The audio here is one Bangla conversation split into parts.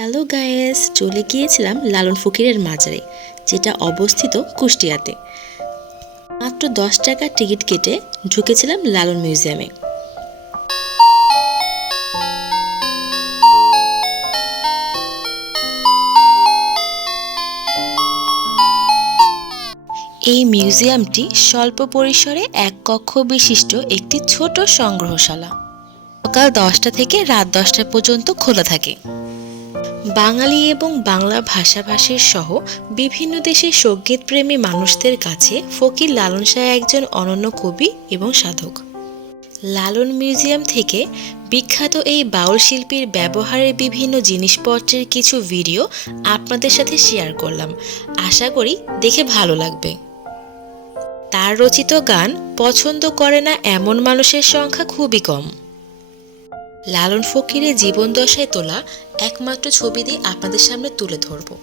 হ্যালো গায়েস, চলে গিয়েছিলাম লালন ফকিরের মাজারে, যেটা অবস্থিত কুষ্টিয়াতে। মাত্র দশ টাকার টিকিট কেটে ঢুকেছিলাম লালন মিউজিয়ামে। এই মিউজিয়ামটি স্বল্প পরিসরে এক কক্ষ বিশিষ্ট একটি ছোট সংগ্রহশালা। সকাল দশটা থেকে রাত দশটা পর্যন্ত খোলা থাকে। বাঙালি এবং বাংলা ভাষাভাষীর সহ বিভিন্ন দেশের সঙ্গীতপ্রেমী মানুষদের কাছে ফকির লালন শাহ একজন অনন্য কবি এবং সাধক। লালন মিউজিয়াম থেকে বিখ্যাত এই বাউল শিল্পীর ব্যবহারের বিভিন্ন জিনিসপত্রের কিছু ভিডিও আপনাদের সাথে শেয়ার করলাম। আশা করি দেখে ভালো লাগবে। তার রচিত গান পছন্দ করে না এমন মানুষের সংখ্যা খুবই কম। লালন ফকিরের জীবন দশায় তোলা একমাত্র ছবি দিয়ে আপনাদের সামনে তুলে ধরব।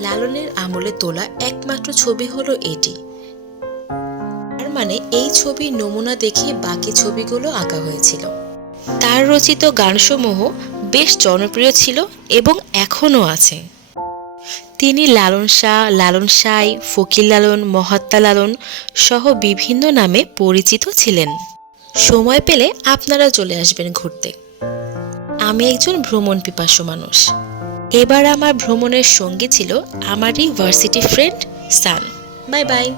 লালনের আমলে তোলা একমাত্র ছবি হলো এটি। তার মানে এই ছবির নমুনা দেখে বাকি ছবিগুলো আঁকা হয়েছিল। তার রচিত গানসমূহ বেশ জনপ্রিয় ছিল এবং এখনও আছে। তিনি লালন শাহ, লালন সাই, ফকির লালন, মহাত্মা লালন সহ বিভিন্ন নামে পরিচিত ছিলেন। সময় পেলে আপনারা চলে আসবেন ঘুরতে। আমি একজন ভ্রমণ পিপাসু মানুষ। এবার আমার ভ্রমণের সঙ্গী ছিল আমারই ভার্সিটি ফ্রেন্ড সান। Bye bye